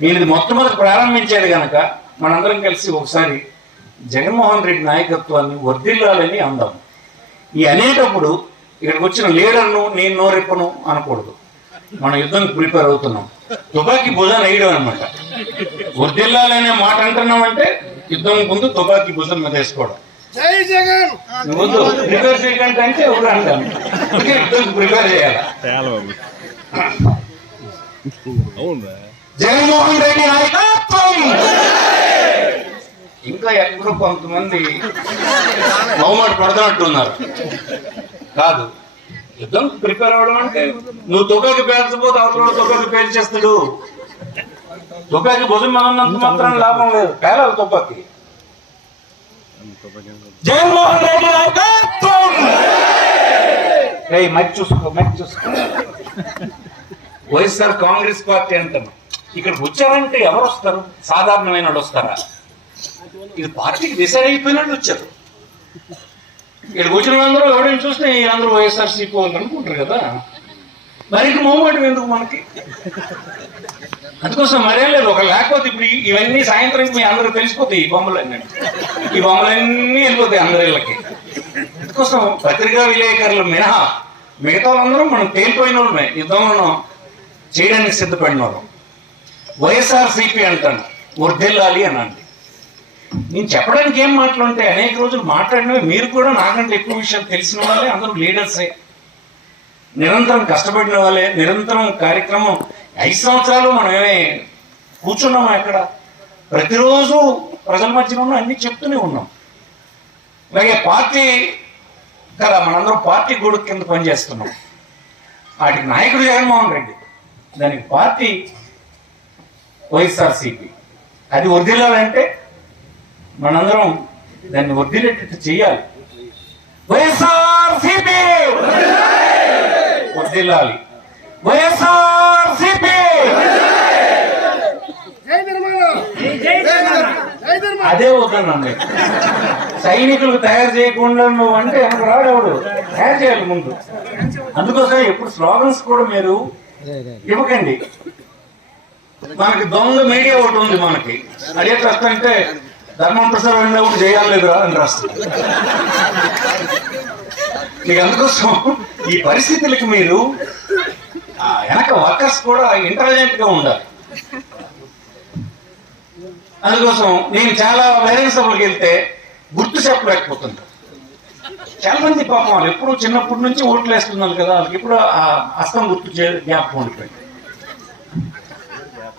వీళ్ళది మొట్టమొదటి ప్రారంభించేది గనక మనందరం కలిసి ఒకసారి జగన్మోహన్ రెడ్డి నాయకత్వాన్ని వర్ధిల్లాలని అందాం ఈ అనేటప్పుడు ఇక్కడికి వచ్చిన లీడర్ను నేను నోరెప్పను అనకూడదు. మనం యుద్ధం ప్రిపేర్ అవుతున్నాం. తుపాకీ భుజాన్ని వేయడం అనమాట వర్ధిల్లాలనే మాట అంటున్నామంటే యుద్ధం ముందు తుపాకీ భుజం మీద వేసుకోవడం. జై జగన్! నువ్వు వద్దు ప్రిపేర్ చేయకంటే అంటే ఒకటి అంటాను అందుకే యుద్ధం ప్రిపేర్ చేయాలి. జగన్మోహన్ రెడ్డి నాయకత్వం! ఇంకా ఎక్కడో కొంతమంది బహుమతి పడుతున్నట్టున్నారు కాదు యుద్ధం ప్రిపేర్ అవ్వడం అంటే నువ్వు తుపాకి పేల్చబోతే అవతల తుపాకి పేల్చేస్తాడు. తుపాకి భుజం మనంత మాత్రం లాభం లేదు. పేలాలి తుపాకి జగన్మోహన్ రెడ్డి నాయకత్వం! మచ్చి చూసుకో మచ్చి చూసుకో. వైఎస్ఆర్ కాంగ్రెస్ పార్టీ అంటున్నా ఇక్కడికి వచ్చారంటే ఎవరు వస్తారు? సాధారణమైన వస్తారా? ఇది పార్టీకి డిసైడ్ అయిపోయినట్టు వచ్చారు. ఇక్కడికి వచ్చిన వాళ్ళందరూ ఎవరైనా చూస్తే వీళ్ళందరూ వైఎస్ఆర్ వాళ్ళు అనుకుంటారు కదా. మరి మూమెంట్ ఎందుకు మనకి? అందుకోసం మరేం లేదు ఒక లేకపోతే ఇప్పుడు ఇవన్నీ సాయంత్రం మీ అందరూ తెలిసిపోతాయి ఈ బొమ్మలన్నీ. ఈ బొమ్మలన్నీ వెళ్ళిపోతాయి అందరి ఇళ్ళకి. అందుకోసం పత్రికా విలేకరులు మినహా మిగతా వాళ్ళందరూ మనం తేలిపోయిన వాళ్ళమే. యుద్ధంలో చేయడానికి సిద్ధపడిన వాళ్ళం. వైఎస్ఆర్ సిపి అంటాను. వర్ధిల్లాలి అనండి నేను చెప్పడానికి ఏం మాటలుంటే అనేక రోజులు మాట్లాడినవి మీరు కూడా నాకంటే ఎక్కువ విషయాలు తెలిసిన వాళ్ళే అందరూ లీడర్సే. నిరంతరం కష్టపడిన వాళ్ళే నిరంతరం కార్యక్రమం. ఐదు సంవత్సరాలు మనమే కూర్చున్నామా ఎక్కడ ప్రతిరోజు ప్రజల మధ్యన ఉన్న అన్ని చెప్తూనే ఉన్నాం. అలాగే పార్టీ కదా మనందరం పార్టీ గొడుగు కింద పనిచేస్తున్నాం. వాటికి నాయకుడు జగన్మోహన్ రెడ్డి. దానికి పార్టీ వైఎస్ఆర్సీపీ. అది వర్దిల్లాలంటే మనందరం దాన్ని వర్దిలేటట్టు చేయాలి వైఎస్ఆర్సీపీ! వర్దిల్లాలి వైఎస్ఆర్సీపీ! అదే వద్దనండి సైనికులకు తయారు చేయకుండా నువ్వు అంటే వెనక రాడేవాడు? తయారు చేయాలి ముందు. అందుకోసం ఎప్పుడు స్లోగన్స్ కూడా మీరు ఇవ్వకండి. మనకి దొంగ మీడియా ఒకటి ఉంది మనకి. అదే అంటే ధర్మం ప్రసారం వెళ్ళినప్పుడు చేయాలి చేయాలేదురా అని రాస్తుంది. మీకు అందుకోసం ఈ పరిస్థితులకి మీరు వెనక వర్కర్స్ కూడా ఇంటెలిజెంట్గా ఉండాలి. అందుకోసం నేను చాలా వేరే సభలకు వెళ్తే గుర్తు చెప్పలేకపోతుంది చాలా మంది పాపం వాళ్ళు ఎప్పుడు చిన్నప్పటి నుంచి ఓట్లు వేస్తున్నారు కదా వాళ్ళకి ఎప్పుడు ఆ హస్తం గుర్తు చే జ్ఞాపకం ఉండిపోయింది.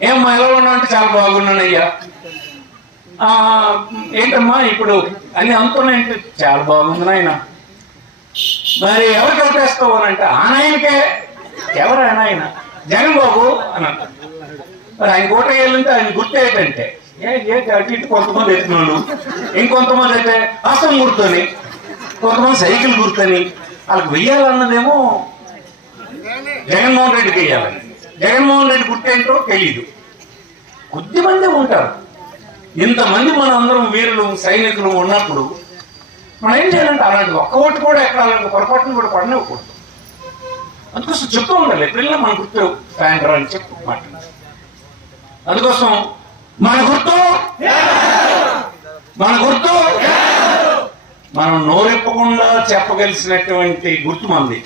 ఏమ్మా ఎలా ఉన్నా అంటే చాలా బాగున్నానయ్యా. ఏంటమ్మా ఇప్పుడు? అని అనుకున్నాయంటే చాలా బాగుంది నాయన. మరి ఎవరికి ఓటేస్తావు అని అంటే ఆ నాయనకే? ఎవరు ఆయన ఆయన జగన్ బాబు అని అంట. మరి ఆయన కోట వేయాలంటే ఆయన గుర్తు ఏంటంటే ఏ అటు ఇటు కొంతమంది ఎత్తున్నాడు ఇంకొంతమంది అయితే హస్తం గుర్తుని. కొంతమంది సైకిల్ గుర్తని. వాళ్ళకి వెయ్యాలన్నదేమో జగన్మోహన్ రెడ్డికి వెయ్యాలని. జగన్మోహన్ రెడ్డి గుర్తేంటో తెలీదు. కొద్దిమంది ఉంటారు. ఇంతమంది మనందరం వీరులు సైనికులు ఉన్నప్పుడు మనం ఏం చేయాలంటే అలాంటి ఒక్క ఓటు కూడా ఎక్కడ అలాంటి పొరపాటును కూడా పడనివ్వకూడదు. అందుకోసం చెప్తూ ఉండాలి. ఎప్పుడైనా మన గుర్తు ఫ్యాండర్ అని చెప్పి మాట. అందుకోసం మన గుర్తు? మన గుర్తు? మనం నోరెప్పకుండా చెప్పగలిసినటువంటి గుర్తు మంది